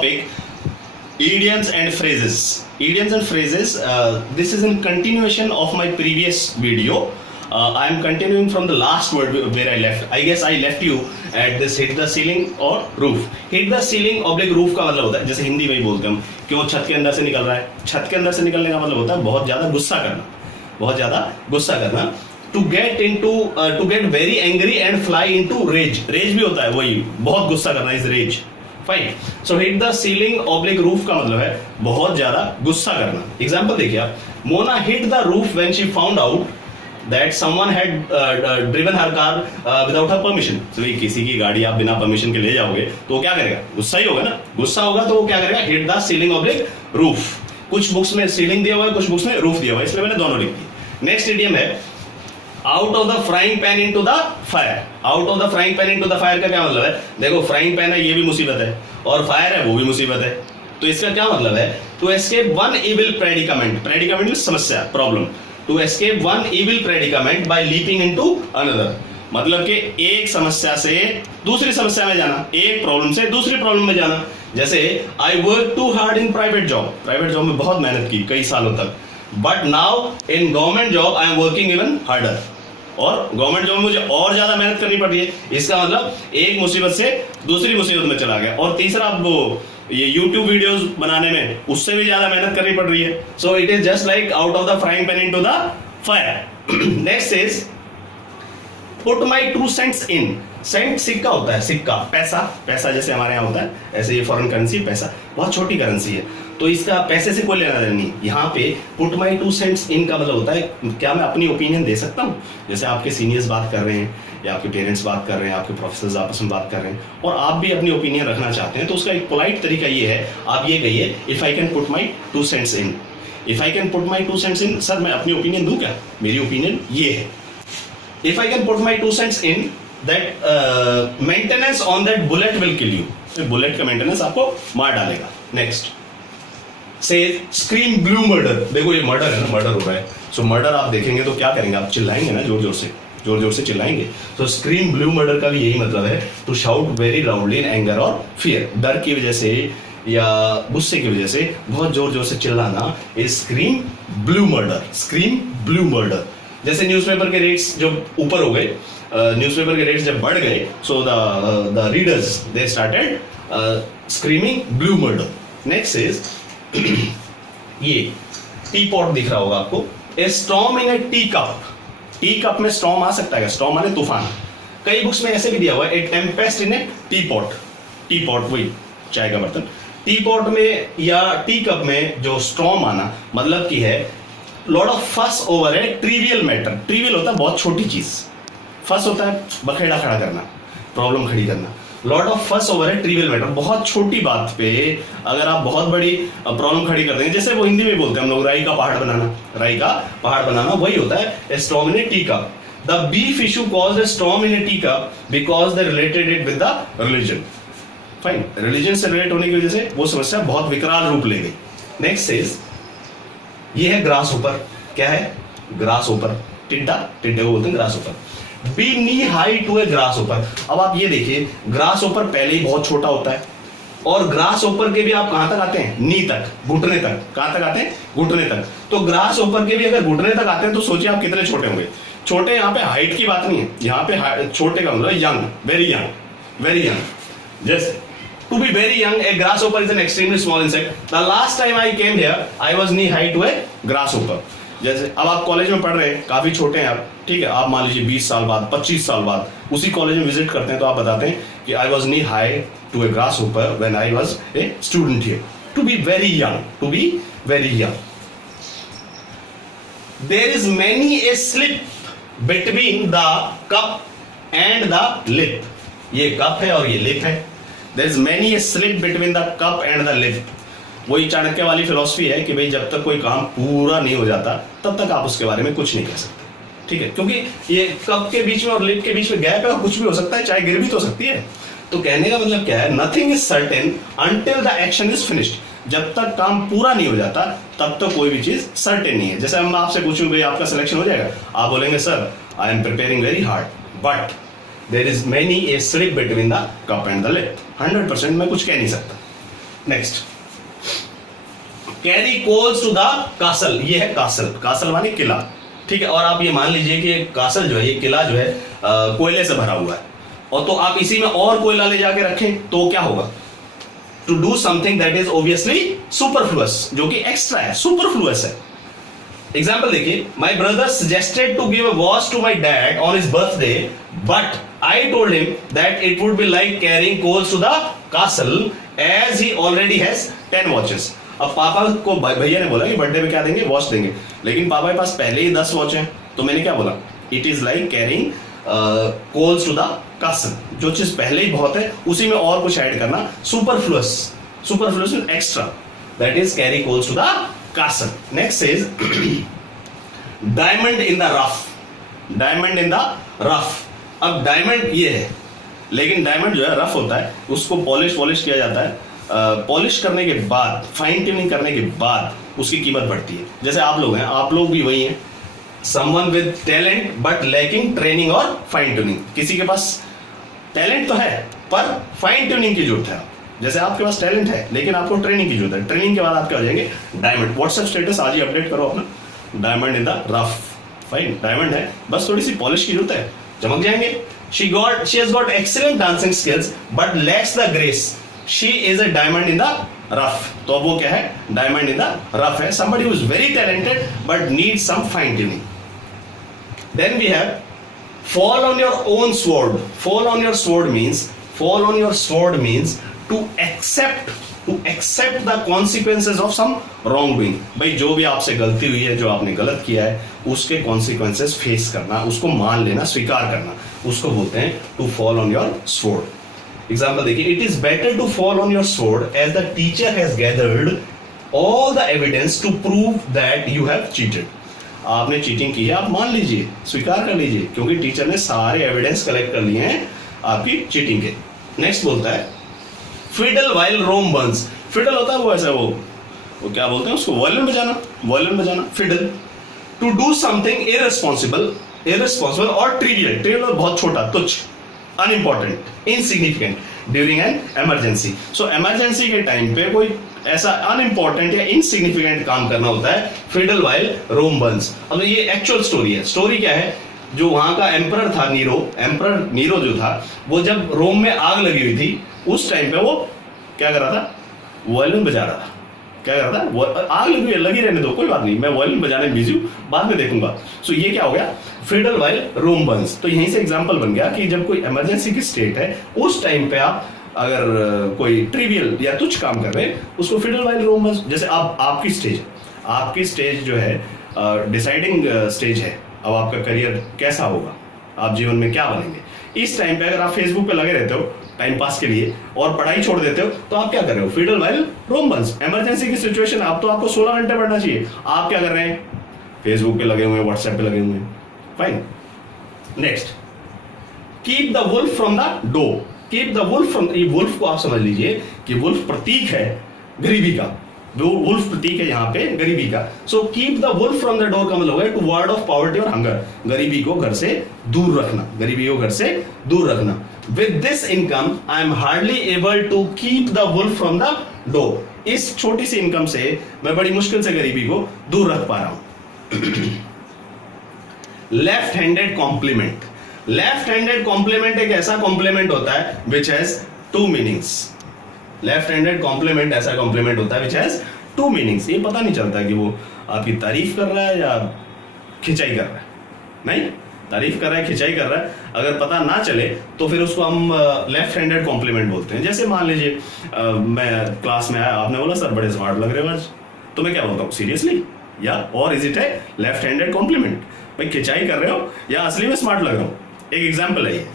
topic idioms and phrases. Idioms and phrases. This is in continuation of my previous video. I am continuing from the last word where I left. I guess I left you at this hit the ceiling or roof. Hit the ceiling oblique roof का मतलब होता है, जैसे हिंदी में ही बोलते हैं हम, क्यों छत के अंदर से निकल रहा है. छत के अंदर से निकलने का मतलब होता है बहुत ज्यादा गुस्सा करना, बहुत ज्यादा गुस्सा करना. To get very angry and fly into rage. Rage भी होता है वही, बहुत गुस्सा करना is rage. Fine. So hit the ceiling oblique roof का मतलब है बहुत ज्यादा गुस्सा करना. Example देखिए आप. Mona hit the roof when she found out that someone had driven her car without her permission. So किसी की गाड़ी आप बिना परमिशन के ले जाओगे तो वो क्या करेगा? गुस्सा ही होगा ना. गुस्सा होगा तो वो क्या करेगा? Hit the ceiling oblique roof. कुछ बुक्स में सीलिंग दिया हुआ है, कुछ बुक्स में रूफ दिया हुआ है, इसलिए मैंने दोनों लिख दी. नेक्स्ट इडियम है out of the frying pan into the fire. Out of the frying pan into the fire का क्या मतलब है? देखो फ्राइंग पैन है, ये भी मुसीबत है, और फायर है, वो भी मुसीबत है. तो इसका क्या मतलब है? To escape one evil predicament. Predicament means समस्या, problem. To escape one evil predicament by leaping into another. मतलब कि एक समस्या से दूसरी समस्या में जाना, एक प्रॉब्लम से दूसरी प्रॉब्लम में जाना. जैसे I work too hard in private job. Private job में बहुत मेहनत की कई सालों तक, but now in government job I am working even harder. और गवर्नमेंट जॉब में मुझे और ज्यादा मेहनत करनी पड़ रही है. इसका मतलब एक मुसीबत से दूसरी मुसीबत में चला गया. और तीसरा, वो ये YouTube वीडियोस बनाने में उससे भी ज्यादा मेहनत करनी पड़ रही है. So it is just like out of the frying pan into the fire. Next is put my 2 cents in. Cent सिक्का होता है, सिक्का पैसा. पैसा जैसे हमारे यहाँ होता है, ऐसे ये फॉरेन करेंसी पैसा बहुत छोटी करेंसी है, तो इसका पैसे से कोई लेना देना नहीं. यहाँ पे पुट माई 2 cents इन का मतलब होता है क्या मैं अपनी ओपिनियन दे सकता हूँ. जैसे आपके सीनियर्स बात कर रहे हैं, या आपके पेरेंट्स बात कर रहे हैं, आपके प्रोफेसर्स आपस में बात कर रहे हैं, और आप भी अपनी ओपिनियन रखना चाहते हैं, तो उसका एक पोलाइट तरीका ये है, आप ये कहिए if I can put my 2 cents in. If I can put my 2 cents in, sir मैं अपनी ओपिनियन दूं क्या? मेरी ओपिनियन ये है. If I can put my 2 cents in that maintenance on that bullet will kill you. Bullet का maintenance आपको मार डालेगा. नेक्स्ट से स्क्रीम ब्लू मर्डर. देखो ये मर्डर है ना, मर्डर हो रहा है. सो मर्डर आप देखेंगे तो क्या करेंगे? आप चिल्लाएंगे ना, जोर जोर से चिल्लाएंगे. तो स्क्रीम ब्लू मर्डर का भी यही मतलब है, to shout very loudly in anger और फियर. डर की वजह से या गुस्से की वजह से बहुत जोर जोर से चिल्लाना is scream blue murder. Scream blue murder. जैसे न्यूज़पेपर के रेट्स जब ऊपर हो गए, न्यूज़पेपर के रेट्स जब बढ़ गए, so the readers they started screaming blue murder. Next is ये टी पॉट दिख रहा होगा आपको. ए storm in a tea cup. Tea cup में स्टॉर्म आ सकता है. स्टॉर्म माने तूफान. कई बुक्स में ऐसे भी दिया हुआ है, a tempest in a tea pot. Tea pot वही चाय का बर्तन. टी पॉट में या टी कप में जो स्टॉर्म आना मतलब की है लॉट ऑफ फस ओवर ए ट्रिवियल मैटर. ट्रिवियल होता है बहुत छोटी चीज, फस होता है बखेड़ा खड़ा करना, प्रॉब्लम खड़ी करना. लॉट ऑफ फस ओवर है ट्रिवियल मैटर. बहुत छोटी बात पे अगर आप बहुत बड़ी प्रॉब्लम खड़ी कर देंगे, जैसे वो हिंदी में बोलते हैं हम लोग, राई का पहाड़ बनाना. राई का पहाड़ बनाना वही होता है ए storm in a tea cup. The beef issue caused A storm in a tea cup because they related it with the religion. Fine. Religion से रिलेट होने की वजह से वो समस्या बहुत विकराल रूप ले गई. नेक्स्ट इज ये है ग्रास ऊपर. क्या है? ग्रास ऊपर. टिड्डा, टिड्डे को बोलते हैं grasshopper. Be knee high to a grasshopper. अब आप ये देखिए, ग्रास ऊपर पहले ही बहुत छोटा होता है, और ग्रास ऊपर के भी आप कहां तक आते हैं? नी तक, घुटने तक. कहां तक आते हैं? घुटने तक. तो ग्रास ऊपर के भी अगर घुटने तक आते हैं तो सोचिए आप कितने छोटे होंगे. छोटे यहाँ पे हाइट की बात नहीं है, यहाँ पे छोटे का मतलब young, very young, very young. जैसे to be very young, a grasshopper is an extremely small insect. The last time I came here I was knee high to a grasshopper. जैसे अब आप college में पढ़ रहे हैं, काफी छोटे हैं आप, ठीक है, आप मान लीजिए 20 साल बाद, 25 साल बाद उसी कॉलेज में विजिट करते हैं, तो आप बताते हैं कि I was knee high to a grasshopper when I was a student here. To be very young, to be very young. There is many a slip between the cup and the lip. ये cup है और ये lip है. There is many a slip between the cup and the lip. वही चाणक्य वाली philosophy है कि भाई जब तक कोई काम पूरा नहीं हो जाता तब तक आप उसके बारे में कुछ नहीं कह सकते. ठीक है, क्योंकि ये कप के बीच में और लिप के बीच में गैप है, और कुछ भी हो सकता है, चाहे गिर भी तो सकती है. तो कहने का मतलब क्या है? Nothing is certain until the action is finished. जब तक काम पूरा नहीं हो जाता तब तक कोई भी चीज सर्टेन नहीं है. जैसे हम आपसे पूछूं भाई आपका सिलेक्शन हो जाएगा, आप बोलेंगे sir I am preparing very hard, but there is many a slip between the cup and the lip. 100% मैं कुछ कह नहीं सकता. Next, carry coals to the castle, ये है कासल, कासल माने किला, ठीक है। और आप ये मान लीजिए कि कासल जो है, ये किला जो है कोयले से भरा हुआ है, और तो आप इसी में और कोयला ले जाके रखें तो क्या होगा? To do something that is obviously superfluous, जो कि एक्स्ट्रा है, सुपरफ्लुअस है। एग्जाम्पल देखिए, my brother suggested to give a watch to my dad on his birthday, but I told him that it would be like carrying coals to the castle as he already has 10 watches. अब पापा को भैया ने बोला कि birthday में क्या देंगे? वॉच देंगे, लेकिन पापा के पास पहले ही 10 वॉच हैं, तो मैंने क्या बोला? It is like carrying coals to the castle, जो चीज पहले ही बहुत है उसी में और कुछ ऐड करना, superfluous, superfluous extra, that is carry coals to the castle. Next is diamond in the rough, diamond in the rough. अब डायमंड ये है, लेकिन डायमंड जो है रफ होता है, उसको पॉलिश किया जाता है, पॉलिश करने के बाद, फाइन ट्यूनिंग करने के बाद उसकी कीमत बढ़ती है। जैसे आप लोग हैं, आप लोग भी वही हैं, someone with talent but lacking training और फाइन ट्यूनिंग। किसी के पास टैलेंट तो है पर फाइन ट्यूनिंग की जरूरत है। जैसे आपके पास टैलेंट है लेकिन आपको ट्रेनिंग की जरूरत है, ट्रेनिंग के बाद आप क्या हो जाएंगे? डायमंड। व्हाट्सएप स्टेटस आज ही अपडेट करो अपना, diamond in the rough. Fine, diamond है, बस थोड़ी सी पॉलिश की जरूरत है, चमक जाएंगे। she has got excellent dancing skills but lacks the grace, she is a diamond in the rough। तो अब वो क्या है? diamond in the rough है, somebody who is very talented but needs some fine tuning। then we have fall on your own sword। fall on your sword means to accept the consequences of some wrongdoing। भाई जो भी आपसे गलती हुई है, जो आपने गलत किया है, उसके consequences फेस करना, उसको मान लेना, स्वीकार करना, उसको बोलते हैं to fall on your sword. Example देखिए, it is better to fall on your sword as the teacher has gathered all the evidence to prove that you have cheated. आपने चीटिंग की है, आप मान लीजिए, स्वीकार कर लीजिए, क्योंकि टीचर ने सारे एविडेंस कलेक्ट कर लिए हैं आपकी चीटिंग के। नेक्स्ट बोलता है फिडल वाइल रोम बर्न्स। फिडल होता है वो ऐसा, वो क्या बोलते हैं उसको? वायलिन बजाना, fiddle. To do something irresponsible और ट्रिवियल और बहुत छोटा, तुच्छ, unimportant, insignificant during an emergency. So emergency के टाइम पे कोई ऐसा अनइम्पॉर्टेंट या इनसिग्निफिकेंट काम करना होता है, फिडल वाइल रोम बर्न्स। अब ये एक्चुअल स्टोरी है। स्टोरी क्या है? जो वहां का एम्परर था एम्परर नीरो जो था, वो जब रोम में आग लगी हुई थी, उस टाइम पे वो क्या कर रहा था? वायलिन बजा रहा था। क्या कर रहा था? आग लगी रहने दो, कोई बात नहीं, मैं वायलिन बजाने में बिजी हूँ, बाद में देखूंगा। सो ये क्या हो गया? फिडल वाइल रोम बर्न्स। तो यहीं से एग्जांपल बन गया कि जब कोई इमरजेंसी की स्टेट है, उस टाइम पे आप अगर कोई ट्रिवियल या तुच्छ काम कर रहे हैं, उसको फिडल वाइल रोम बर्न्स। जैसे आपकी स्टेज जो है डिसाइडिंग स्टेज है, अब आपका करियर कैसा होगा, आप जीवन में क्या बनेंगे। इस टाइम पे अगर आप फेसबुक पे लगे रहते हो टाइम पास के लिए और पढ़ाई छोड़ देते हो, तो आप क्या कर रहे हो? फिडल वाइल रोम बर्न्स। इमरजेंसी की सिचुएशन, आप तो आपको 16 घंटे पढ़ना चाहिए, आप क्या कर रहे हैं? फेसबुक पे लगे हुए हैं, व्हाट्सएप पे लगे हुए हैं। Fine. Next, keep the wolf from the door. Keep the wolf from, ये वुल्फ को आप समझ लीजिए कि वुल्फ प्रतीक है गरीबी का, वुल्फ प्रतीक है यहाँ पे गरीबी का। So keep the wolf from the door का मतलब है टू वार्ड ऑफ पॉवर्टी और हंगर, गरीबी को घर से दूर रखना, with this income I am hardly able to keep the wolf from the door. इस छोटी सी इनकम से मैं बड़ी मुश्किल से गरीबी को दूर रख पा रहा हूं। Left handed compliment. Left handed compliment एक ऐसा कॉम्प्लीमेंट होता है which has 2 meanings. Left handed compliment ऐसा कॉम्प्लीमेंट होता है विच हैज 2 मीनिंग्स। ये पता नहीं चलता कि वो आपकी तारीफ कर रहा है या खिंचाई कर रहा है। नहीं, तारीफ कर रहा है, खिंचाई कर रहा है, अगर पता ना चले तो फिर उसको हम लेफ्ट हैंडेड कॉम्प्लीमेंट बोलते हैं। जैसे मान लीजिए मैं क्लास में आया, आपने बोला सर बड़े स्मार्ट लग रहे हो आज, तो मैं क्या बोलता हूँ? सीरियसली, या और इज इट है लेफ्ट हैंडेड कॉम्प्लीमेंट? भाई खिंचाई कर रहे हो या असली में स्मार्ट लग रहा हूँ? एक एग्जाम्पल है ये।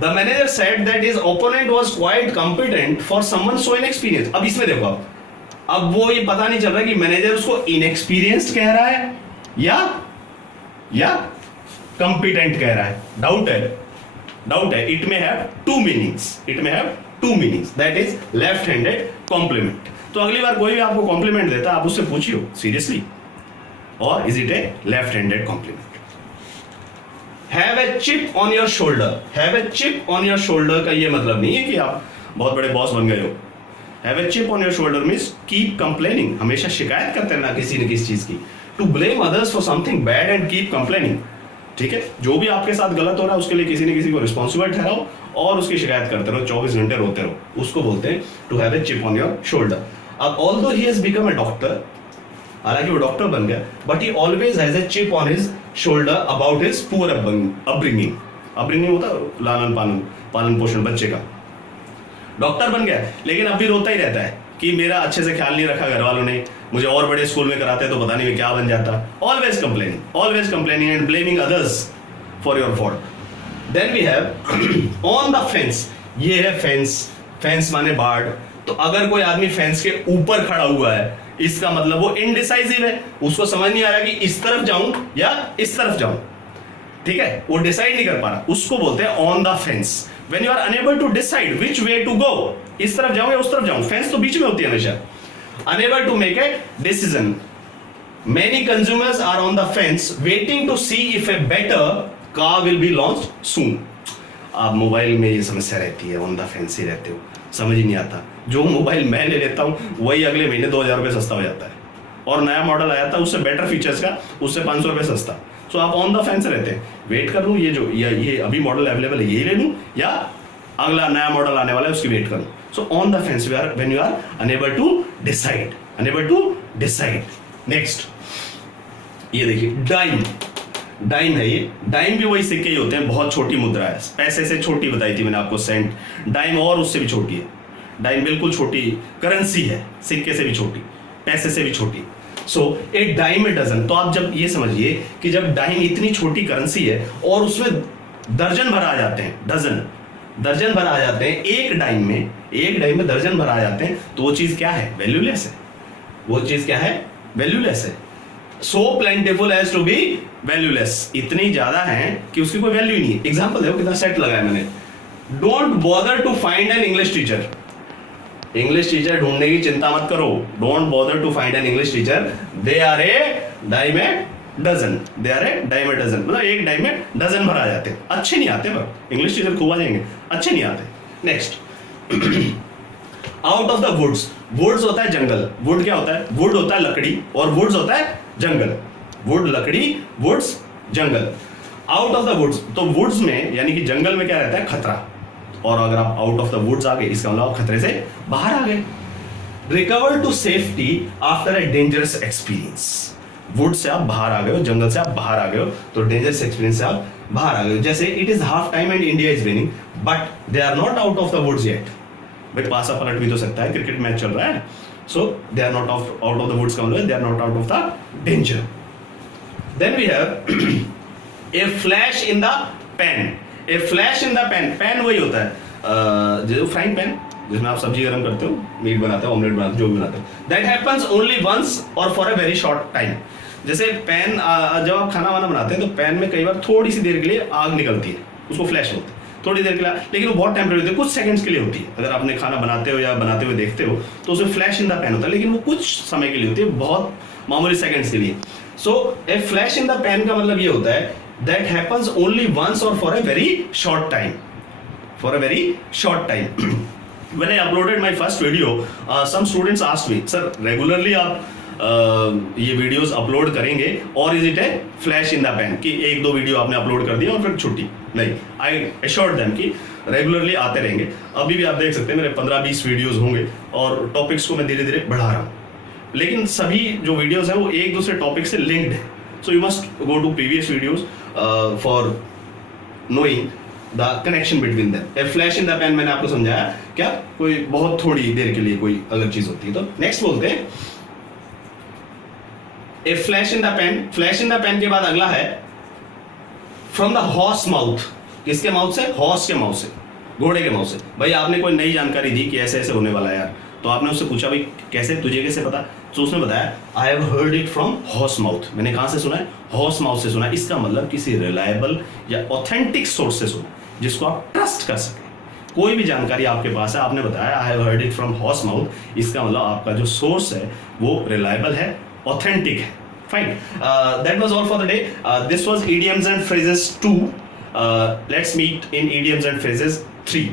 The manager said that his opponent was quite competent for someone so inexperienced। अब इसमें देखो, अब वो ये पता नहीं चल रहा कि मैनेजर उसको इनएक्सपीरियंस्ड कह रहा है या कंपिटेंट कह रहा है। डाउट है। It may have 2 meanings. That is left handed compliment. तो अगली बार कोई भी आपको कॉम्प्लीमेंट देता है, आप उससे पूछिए सीरियसली और is it a left handed compliment. Have a chip on your shoulder. Have a chip on your shoulder का ये मतलब नहीं है कि आप बहुत बड़े बॉस बन गए हो। Have a chip on your shoulder means keep complaining, हमेशा शिकायत करते रहना किसी न किसी चीज की। To blame others for something bad and keep complaining, ठीक है, जो भी आपके साथ गलत हो रहा है उसके लिए किसी न किसी को रिस्पॉन्सिबल ठहराओ और उसकी शिकायत करते रहो, 24 घंटे रोते रहो, उसको बोलते हैं to have a chip on your shoulder. अब although he has become a doctor, हालांकि वो डॉक्टर बन गया, but he always has a chip on his shoulder about his poor upbringing. Upbringing होता है लालन पालन पोषण बच्चे का। डॉक्टर बन गया लेकिन अब भी रोता ही रहता है कि मेरा अच्छे से ख्याल नहीं रखा घर वालों ने, मुझे और बड़े स्कूल में कराते तो पता नहीं मैं क्या बन जाता। Always complaining and blaming others for your fault. Then we have on the fence, ये है फेंस, फेंस माने बार्ड। तो अगर कोई आदमी फेंस के ऊपर खड़ा हुआ है इसका मतलब वो इनडिसाइसिव है, उसको समझ नहीं आ रहा कि इस तरफ जाऊं या इस तरफ जाऊं, ठीक है, वो डिसाइड नहीं कर पा रहा, उसको बोलते हैं on the fence. When you are unable to decide which way to go, इस तरफ जाऊं या उस तरफ जाऊं, फेंस तो बीच में होती है हमेशा। Unable to make a decision, many consumers are on the fence waiting to see if a better car will be launched soon. आप मोबाइल में ये समस्या रहती है, ऑन द फेंस ही रहते हो, समझ ही नहीं आता। जो मोबाइल मैं ले लेता हूं वही अगले महीने 2000 रुपये सस्ता हो जाता है, और नया मॉडल आया था उससे बेटर फीचर्स का, उससे 500 रुपये सस्ता। सो आप ऑन द फेंस रहते हैं, वेट कर लूं ये जो ये अभी मॉडल अवेलेबल है ये ले लूं या अगला नया मॉडल आने वाला है उसकी वेट करूं। So on the fence when you are unable to decide. Next ये देखिए डाइम है, ये डाइम भी वही सिक्के ही होते हैं, बहुत छोटी मुद्रा है, पैसे से छोटी बताई थी मैंने आपको सेंट, डाइम और उससे भी छोटी है। डाइम बिल्कुल छोटी करेंसी है, सिक्के से भी छोटी, पैसे से भी छोटी। सो एक डाइम ए डजन, तो आप जब ये समझिए कि जब डाइम इतनी छोटी करेंसी है और उसमें दर्जन भर आ जाते हैं, दर्जन भर आ जाते हैं एक डाइम में दर्जन भर आ जाते हैं, तो वो चीज क्या है? वैल्यूलेस है। वो चीज क्या है? वैल्यूलेस है। So plentiful as to be valueless, इतनी ज्यादा है कि उसकी कोई वैल्यू नहीं है। एग्जांपल देखो कितना सेट लगाया मैंने। Don't bother to find an English teacher, English teacher ढूंढने की चिंता मत करो। Don't bother to find an English teacher, they are a dime a dozen, मतलब एक डाइम में डजन भर आ जाते हैं। अच्छे नहीं आते, पर इंग्लिश टीचर खूब आ जाएंगे, अच्छे नहीं आते। Next, out of the woods, woods होता है जंगल, वुड क्या होता है? वुड होता है लकड़ी, और वुड्स होता है जंगल। वुड लकड़ी, वुड्स जंगल। आउट ऑफ द वुड्स, तो वुड्स में यानी कि जंगल में क्या रहता है? खतरा। और अगर आप आउट ऑफ द वुड्स आ गए इसका मतलब आप खतरे से बाहर आ गए। Recover to safety after a dangerous experience, wood से आप बाहर आ गए हो, जंगल से आप बाहर आ गए हो, तो डेंजरस एक्सपीरियंस से आप बाहर आ गए हो। जैसे it is half time and India is winning but they are not out of the woods yet. भाई पासा पलट भी तो सकता है, क्रिकेट मैच चल रहा है। So they are not out of the woods का मतलब they are not out of the danger. Then we have a flash in the pan. A flash in the pan, pan वही होता है जो frying pan जिसमें आप सब्जी गर्म करते हो, मीट बनाते हो, ऑमलेट बनाते हो, जो भी बनाते हो। दैट हैपेंस ओनली वंस और for a very short time. जैसे पैन जब आप खाना वाना बनाते हैं तो पैन में कई बार थोड़ी सी देर के लिए आग निकलती है, उसको फ्लैश बोलते हैं, थोड़ी देर के लिए, लेकिन वो बहुत टेम्परेरी होती है, कुछ सेकंड्स के लिए होती है। अगर आपने खाना बनाते हो या बनाते हुए देखते हो तो उसमें फ्लैश इन द पैन होता है, लेकिन वो कुछ समय के लिए होती है, बहुत मामूली सेकंड्स के लिए। सो ए फ्लैश इन द पैन का मतलब ये होता है that happens only once or for a very short time, when I uploaded my first video, some students asked me, sir regularly आप ये वीडियोस अपलोड करेंगे और is it A flash in the pan कि एक दो video आपने upload कर दिया और फिर छुट्टी? नहीं, आई एश्योर्ड देम कि रेगुलरली आते रहेंगे। अभी भी आप देख सकते हैं मेरे 15-20 वीडियोस होंगे और टॉपिक्स को मैं धीरे धीरे बढ़ा रहा हूँ, लेकिन सभी जो वीडियोस हैं वो एक दूसरे टॉपिक से लिंक्ड है। So you must go to previous videos for knowing the connection between them. A flash in the pan मैंने आपको समझाया, क्या कोई बहुत थोड़ी देर के लिए कोई अगर चीज होती है। तो नेक्स्ट बोलते हैं a flash in the pan। Flash in the pan के बाद अगला है from the horse mouth। किसके माउथ से? हॉर्स के माउथ से, घोड़े के माउथ से। भाई आपने कोई नई जानकारी दी कि ऐसे ऐसे होने वाला है यार, तो आपने उससे पूछा भाई कैसे, तुझे कैसे पता? तो उसने बताया I have heard it from horse mouth. मैंने कहाँ से सुना है? हॉर्स माउथ से सुना है। इसका मतलब किसी रिलायबल या ऑथेंटिक सोर्स से सुना, जिसको आप ट्रस्ट कर सके। कोई भी जानकारी आपके पास है, आपने बताया I have heard it from horse mouth, इसका मतलब आपका जो सोर्स है वो रिलायबल है, ऑथेंटिक है। Fine, that was all for the day. This was idioms and phrases 2. Let's meet in idioms and phrases 3.